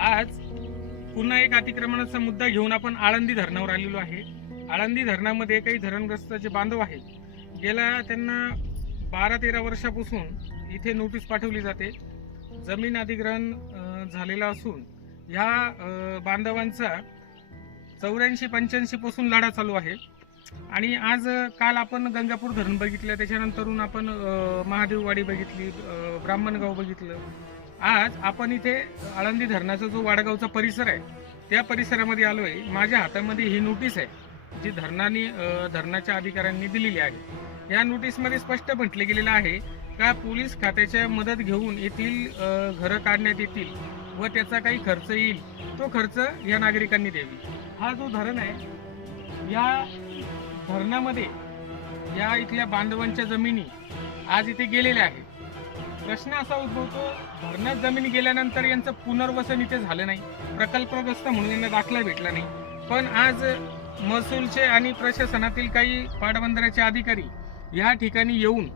आज पुन्हा एक अतिक्रमणाचा मुद्दा घेऊन आपण आळंदी धरणावर आलेलो आहे. आळंदी धरणामध्ये काही धरणग्रस्त जे बांधव आहेत गेल्या त्यांना बारा तेरा वर्षापासून इथे नोटीस पाठवली जाते. जमीन अधिग्रहण झालेला झालेलं असून ह्या बांधवांचा चौऱ्याऐंशी पंच्याऐंशी पासून लढा चालू आहे. आणि आज काल आपण गंगापूर धरण बघितलं त्याच्यानंतरून आपण महादेववाडी बघितली ब्राह्मणगाव बघितलं. आज आपण इथे आळंदी धरणाचा जो वाडगावचा परिसर आहे त्या परिसरामध्ये आलो आहे माझ्या हातामध्ये ही नोटीस आहे जी धरणाने धरणाच्या अधिकाऱ्यांनी दिलेली आहे. या नोटीसमध्ये स्पष्ट म्हटले गेलेलं आहे का पोलीस खात्याच्या मदत घेऊन येथील घरं काढण्यात येतील व त्याचा काही खर्च येईल तो खर्च या नागरिकांनी द्यावी. हा जो धरण आहे या धरणामध्ये या इथल्या बांधवांच्या जमिनी आज इथे गेलेल्या आहेत. प्रश्न असा उद्भवतो धरणात जमिनी गेल्यानंतर यांचं पुनर्वसन इथे झालं नाही. प्रकल्पग्रस्त म्हणून यांना दाखला भेटला नाही. पण आज महसूलचे आणि प्रशासनातील काही पाटबंधाऱ्याचे अधिकारी या ठिकाणी येऊन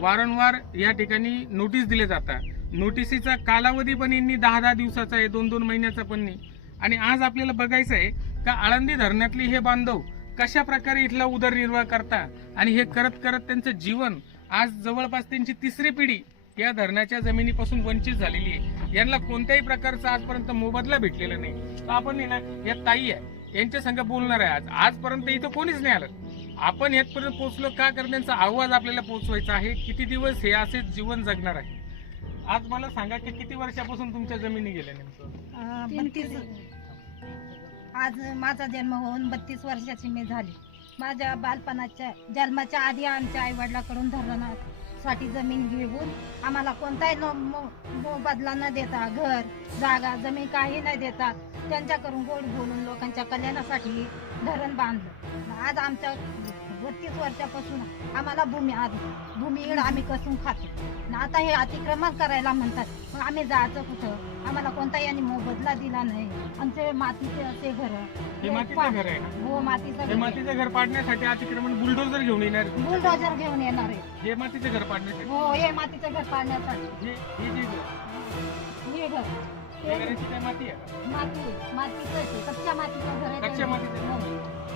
वारंवार या ठिकाणी नोटीस दिले जातात. नोटिसीचा कालावधी पण यांनी दहा दहा दिवसाचा आहे दोन दोन महिन्याचा पण नाही. आणि आज आपल्याला बघायचं आहे का आळंदी धरणातली हे बांधव कशा प्रकारे इथला उदरनिर्वाह करता आणि हे करत करत त्यांचं जीवन आज जवळपास त्यांची तिसरी पिढी या धरणाच्या जमिनीपासून वंचित झालेली आहे. यांना कोणत्याही प्रकारचा आजपर्यंत मोबदला भेटलेला नाही. तर आपण ना या ताई आहे यांच्या संग बोलणार आहे आज. आजपर्यंत इथं कोणीच नाही आलं. आपण येतपर्यंत पोहोचलो का कारण त्यांचा आवाज आपल्याला पोहोचवायचा आहे. किती दिवस हे असे जीवन जगणार आहे? आज मला सांगा की किती वर्षापासून तुमच्या जमिनी गेल्या नेमकं? आज माझा जन्म होऊन बत्तीस वर्षाची मी झाली. माझ्या बालपणाच्या जन्माच्या आधी आमच्या आई वडिलाकडून साठी जमीन घेऊन आम्हाला कोणताही न- मो- मोबदला न देता घर जागा जमीन काही न देता त्यांच्याकडून गोड बोलून लोकांच्या कल्याणासाठी धरण बांधलं. आज आमच्या बत्तीस वर्षापासून आम्हाला भूमी आधी भूमीकडे आम्ही कसून खातो. आणि आता हे अतिक्रमण करायला म्हणतात. मग आम्ही जायचं कुठं? आम्हाला कोणता यांनी मोबदला दिला नाही. आमचे मातीचे असे घर. हे मातीचं हो मातीचं हे घर. पाडण्यासाठी अतिक्रमण बुलडोजर घेऊन येणार बुलडोजर घेऊन येणार आहे. हे मातीचं घर पाडण्यासाठी. हो हे मातीचं घर पाडण्यासाठी. हे हे घर. हे माती? माती मातीचं. कच्च्या मातीचं घर आहे. कच्च्या मातीचं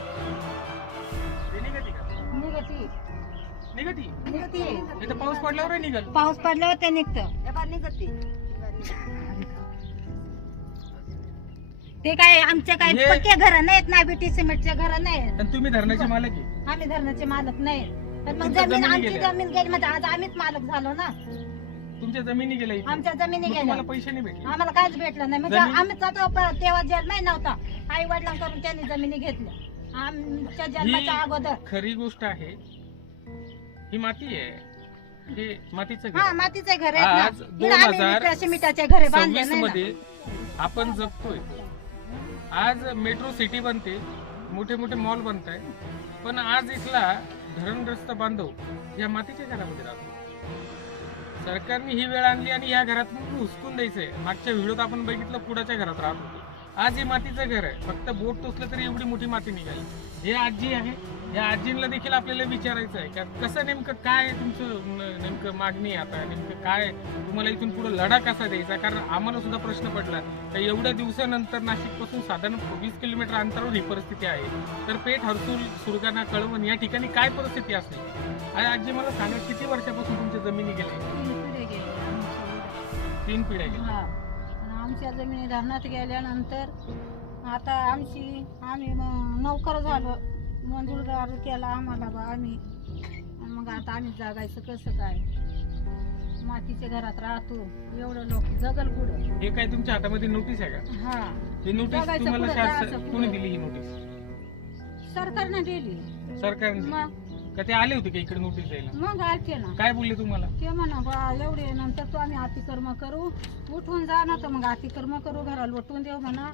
इथं पाऊस पडल्यावर निघल. पाऊस पडल्यावर ते निघतं. ते काय आमचे काय हे- पक्के घर नाहीत ना बीटी सिमेंटचे घर नाहीत. आणि तुम्ही धरणाचे मालक आहे. आम्ही धरणाचे मालक नाही पण मग तुमच्या जमीन जमिनी आमची गेल्या. जमीन गेली म्हणजे आज आम्हीच मालक झालो ना. तुमच्या जमिनी गेल्या इथे. आमच्या जमिनी मग गेल्या. तुम्हाला पैसे नाही भेटले. आम्हाला काहीच भेटलं नाही. म्हणजे जमीन- आमचा तो प- तेव्हा जन्म नव्हता. आई वडिलांकडून त्यांनी जमिनी घेतल्या. आमच्या जन्माच्या ही अगोदर. खरी गोष्ट आहे. ही माती आहे. हे मातीचं घर. हा आहे. मातीचे घर आज ना. दोन आम्ही हजार मिठा- सिमेंटाचे घरे बांधले सव्वीस नाही ना. मध्ये आपण जगतोय. आज मेट्रो सिटी बनते. मोठे मोठे मॉल बनत आहे पण आज इथला धरणग्रस्त बांधव या मातीच्या घरामध्ये राहतो. सरकारने ही वेळ आणली आणि या घरातून हुसकून द्यायचंय. मागच्या व्हिडिओत आपण बघितलं कुडाच्या घरात राहत. होते आज हे मातीचं घर आहे. फक्त बोट टोचलं तरी एवढी मोठी माती निघाली. हे आजी आहे. या आजींना देखील आपल्याला विचारायचं आहे. का कसं नेमकं काय तुमचं नेमकं मागणी आता? नेमकं काय तुम्हाला इथून पुढे लढा कसा द्यायचा? कारण आम्हाला सुद्धा प्रश्न पडला. तर एवढ्या दिवसानंतर नाशिकपासून साधारण वीस किलोमीटर अंतरावर ही परिस्थिती आहे. तर पेठ हरसूल सुरगाणा कळवण या ठिकाणी काय परिस्थिती असते? आणि आजी मला सांगा किती वर्षापासून तुमच्या जमिनी गेल्या? तीन पिढ्या गेल्या. आमच्या जमिनी धरणात गेल्यानंतर आता आमची आम्ही मग नोकर झालो. मंजूरदार केला आम्हाला बा आम्ही. मग आता आम्ही जागायचं कसं काय? मातीच्या घरात राहतो. एवढं लोक जगल पुढं. हे काय तुमच्या हातामध्ये नोटीस आहे का? हा. ही नोटीस जगायचं तुम्हाला पुढं, शासन- जायचं पुढं. कोणी दिली ही नोटीस सरकारनं दिली. सरकारने दिली? मग का ते आले होते का इकडे नोटीस द्यायला? मग आलते ना. काय बोलले तुम्हाला? ते म्हणा बा एवढे नंतर तो आम्ही अतिक्रम करू. उठून जा ना तर मग अतिक्रम करू घराला लोटून देऊ म्हणा.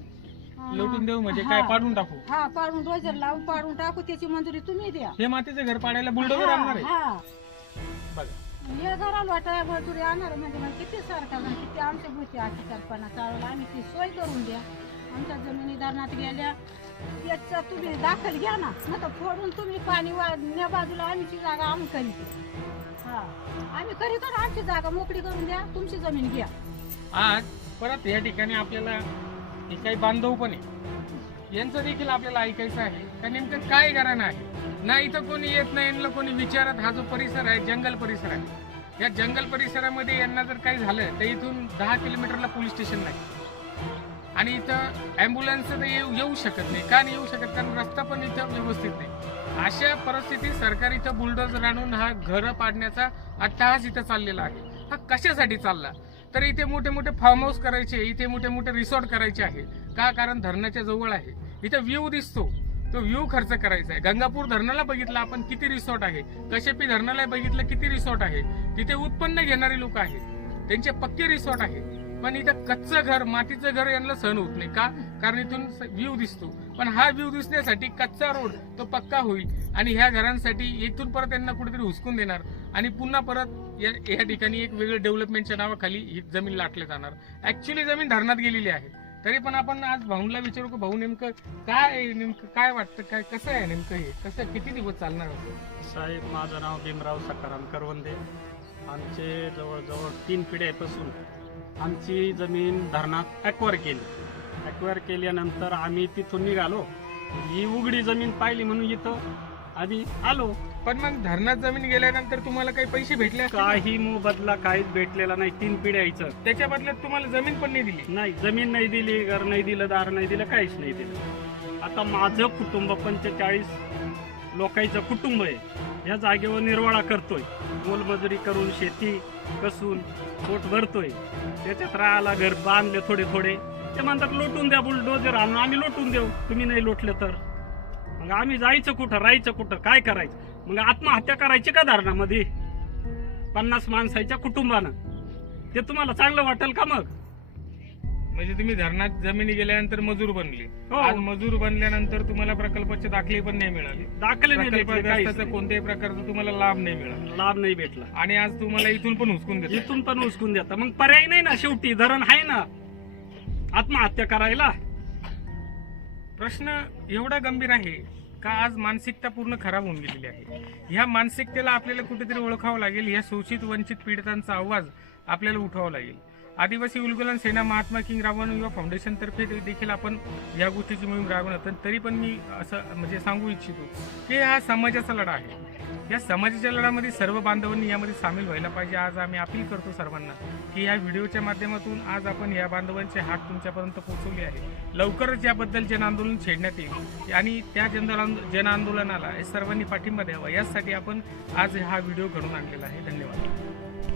लोटून देऊ म्हणजे काय हा. पाडून टाकू? हा पाडून डोजर लावून पाडून टाकू त्याची मंजुरी तुम्ही द्या. हे मातीचं घर पाडायला बुलडोजर आणणार आहे? हा. बघा. हे घराला वाटाय मजुरी आणणार म्हणजे मग किती सरकार किती आमच्या भूती आठी कल्पना चालवला आम्ही ती सोय करून द्या. आमच्या जमिनी धरणात गेल्या. याचा तुम्ही दाखल घ्या ना. नाही तर फोडून तुम्ही पाणी वाढण्या बाजूला आमची जागा आम्ही करीत. हा. आम्ही करीतो ना आमची जागा मोकळी करून द्या. तुमची जमीन घ्या. आज परत या ठिकाणी आपल्याला हे काही बांधव पण आहे. यांचं देखील आपल्याला ऐकायचं आहे. का नेमकं काय कारण आहे? ना इथं कोणी येत नाही यांना कोणी विचारत. हा जो परिसर आहे जंगल परिसर आहे. या जंगल परिसरामध्ये यांना जर काही झालं तर इथून दहा किलोमीटरला पोलीस स्टेशन नाही. आणि इथं ॲम्ब्युलन्स तर येऊ येऊ शकत नाही. का नाही येऊ शकत? कारण रस्ता पण इथं व्यवस्थित नाही. अशा परिस्थितीत सरकार इथं बुलडोजर आणून हा घरं पाडण्याचा अट्टहास इथं चाललेला आहे. हा कशासाठी चालला? तर इथे मोठे मोठे फार्म हाऊस करायचे इथे मोठे मोठे रिसॉर्ट करायचे आहे. का? कारण धरणाच्या जवळ आहे. इथं व्ह्यू दिसतो. तो व्ह्यू खर्च करायचा आहे. गंगापूर धरणाला बघितलं आपण किती रिसॉर्ट आहे. कशेपी धरणाला बघितलं किती रिसॉर्ट आहे. तिथे उत्पन्न घेणारे लोक आहेत. त्यांचे पक्के रिसॉर्ट आहे. पण इथं कच्चं घर मातीचं घर यांना सहन होत नाही. का? कारण इथून व्ह्यू दिसतो. पण हा व्ह्यू दिसण्यासाठी कच्चा रोड तो पक्का होईल. आणि ह्या घरांसाठी इथून परत यांना कुठेतरी हुसकून देणार. आणि पुन्हा परत या या ठिकाणी एक वेगळं डेव्हलपमेंटच्या नावाखाली ही जमीन लाटल्या जाणार. ऍक्च्युली जमीन धरणात गेलेली आहे. तरी पण आपण आज भाऊंला विचारू की भाऊ नेमकं काय नेमकं काय वाटतं? काय कसं आहे नेमकं हे? कसं किती दिवस चालणार होतं साहेब माझं नाव भीमराव सकाराम करवंदे. आमचे जवळजवळ तीन पिढ्यापासून आमची जमीन धरणात ॲक्वार केली. ॲक्वार केल्यानंतर आम्ही तिथून निघालो. ही उघडी जमीन पाहिली म्हणून इथं आम्ही आलो. पण मग धरणात जमीन गेल्यानंतर तुम्हाला काही पैसे भेटले असतील? ना? काही मोबदला काहीच भेटलेला नाही. तीन पिढ्याचं त्याच्या बदल्यात तुम्हाला जमीन पण नाही दिली. नाही जमीन नाही दिली घर नाही दिलं दार नाही दिलं काहीच नाही दिलं. आता माझं कुटुंब पंचेचाळीस लोकांचं कुटुंब आहे. या जागेवर निर्वाळा करतोय. मोलमजुरी करून शेती कसून पोट भरतोय. त्याच्यात राहायला घर बांधले थोडे थोडे ते म्हणतात लोटून द्या बुलडोजर आणून आम्ही लोटून देऊ. तुम्ही नाही लोटले तर. मग आम्ही जायचं कुठं राहायचं कुठं काय करायचं? मग आत्महत्या करायची का धरणामध्ये? पन्नास माणसाच्या कुटुंबानं. ते तुम्हाला चांगलं वाटेल का मग? म्हणजे तुम्ही धरणात जमिनी गेल्यानंतर मजूर बनले. हो. आज मजूर बनल्यानंतर तुम्हाला प्रकल्पाचे दाखले पण नाही मिळाले. दाखले नाही भेटले, काहीच प्रकल्पग्रस्ताचा नाही. कोणत्याही प्रकारचा तुम्हाला लाभ नाही मिळाला. लाभ नाही भेटला. आणि आज तुम्हाला इथून पण हुसकून देतात. इथून पण उचकून देता मग पर्याय नाही ना शेवटी. धरण आहे ना. आत्महत्या करायला. प्रश्न एवढा गंभीर आहे का आज मानसिकता पूर्ण खराब होऊन गेलेली आहे? ह्या मानसिकतेला आपल्याला कुठेतरी ओळखावं लागेल. ह्या शोषित वंचित पीडितांचा आवाज आपल्याला उठवावा लागेल. आदिवासी उलगुलन सेना महात्मा किंग रावण युवा फाउंडेशनतर्फे देखील आपण या गोष्टीची मोहीम तर तरी पण मी असं म्हणजे सांगू इच्छितो की हा समाजाचा लढा आहे. या समाजाच्या लढ्यामध्ये सर्व बांधवांनी यामध्ये सामील व्हायला पाहिजे. आज आम्ही अपील करतो सर्वांना की या व्हिडिओच्या माध्यमातून आज आपण या बांधवांचे हात तुमच्यापर्यंत पोहोचवले आहे. लवकरच याबद्दल जन आंदोलन छेडण्यात येईल. आणि त्या जन जन आंदोलनाला सर्वांनी पाठिंबा द्यावा. यासाठी आपण आज हा व्हिडिओ घडून आणलेला आहे. धन्यवाद.